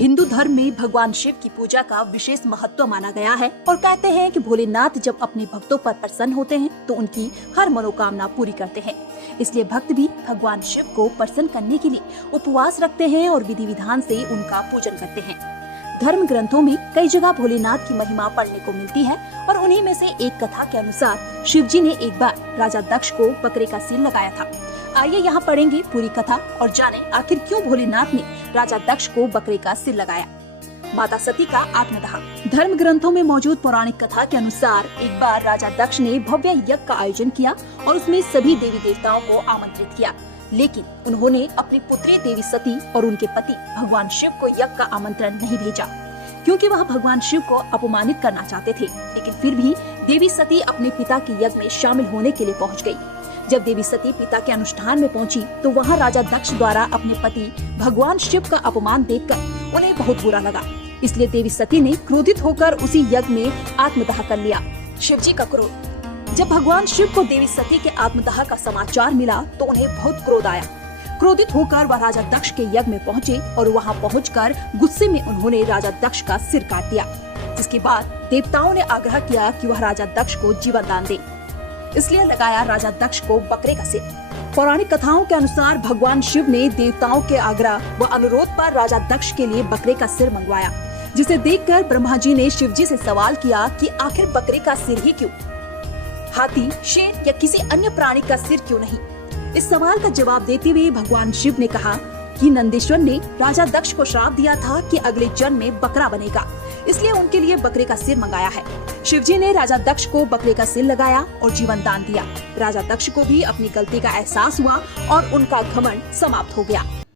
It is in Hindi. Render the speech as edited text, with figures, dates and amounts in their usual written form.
हिंदू धर्म में भगवान शिव की पूजा का विशेष महत्व माना गया है और कहते हैं कि भोलेनाथ जब अपने भक्तों पर प्रसन्न होते हैं तो उनकी हर मनोकामना पूरी करते हैं। इसलिए भक्त भी भगवान शिव को प्रसन्न करने के लिए उपवास रखते हैं और विधि विधान से उनका पूजन करते हैं। धर्म ग्रंथों में कई जगह भोलेनाथ की महिमा पढ़ने को मिलती है और उन्हीं में से एक कथा के अनुसार शिव जी ने एक बार राजा दक्ष को बकरे का सिर लगाया था। आइए यहाँ पढ़ेंगे पूरी कथा और जानें आखिर क्यों भोलेनाथ ने राजा दक्ष को बकरे का सिर लगाया। माता सती का आत्मदाह। धर्म ग्रंथों में मौजूद पौराणिक कथा के अनुसार एक बार राजा दक्ष ने भव्य यज्ञ का आयोजन किया और उसमें सभी देवी देवताओं को आमंत्रित किया, लेकिन उन्होंने अपनी पुत्री देवी सती और उनके पति भगवान शिव को यज्ञ का आमंत्रण नहीं भेजा, क्योंकि वह भगवान शिव को अपमानित करना चाहते थे। लेकिन फिर भी देवी सती अपने पिता के यज्ञ में शामिल होने के लिए पहुंच गई। जब देवी सती पिता के अनुष्ठान में पहुंची तो वहां राजा दक्ष द्वारा अपने पति भगवान शिव का अपमान देखकर उन्हें बहुत बुरा लगा। इसलिए देवी सती ने क्रोधित होकर उसी यज्ञ में आत्मदाह कर लिया। शिव जी का क्रोध। जब भगवान शिव को देवी सती के आत्मदाह का समाचार मिला तो उन्हें बहुत क्रोध आया। क्रोधित होकर वह राजा दक्ष के यज्ञ में पहुँचे और वहाँ पहुँचकर गुस्से में उन्होंने राजा दक्ष का सिर काट दिया। जिसके बाद देवताओं ने आग्रह किया कि वह राजा दक्ष को जीवन दान दे, इसलिए लगाया राजा दक्ष को बकरे का सिर। पौराणिक कथाओं के अनुसार भगवान शिव ने देवताओं के आग्रह व अनुरोध पर राजा दक्ष के लिए बकरे का सिर मंगवाया, जिसे देखकर ब्रह्मा जी ने शिव जी से सवाल किया कि आखिर बकरे का सिर ही क्यों, हाथी, शेर या किसी अन्य प्राणी का सिर क्यों नहीं। इस सवाल का जवाब देते हुए भगवान शिव ने कहा कि नंदीश्वर ने राजा दक्ष को श्राप दिया था कि अगले जन्म में बकरा बनेगा, इसलिए उनके लिए बकरे का सिर मंगाया है। शिवजी ने राजा दक्ष को बकरे का सिर लगाया और जीवन दान दिया। राजा दक्ष को भी अपनी गलती का एहसास हुआ और उनका घमंड समाप्त हो गया।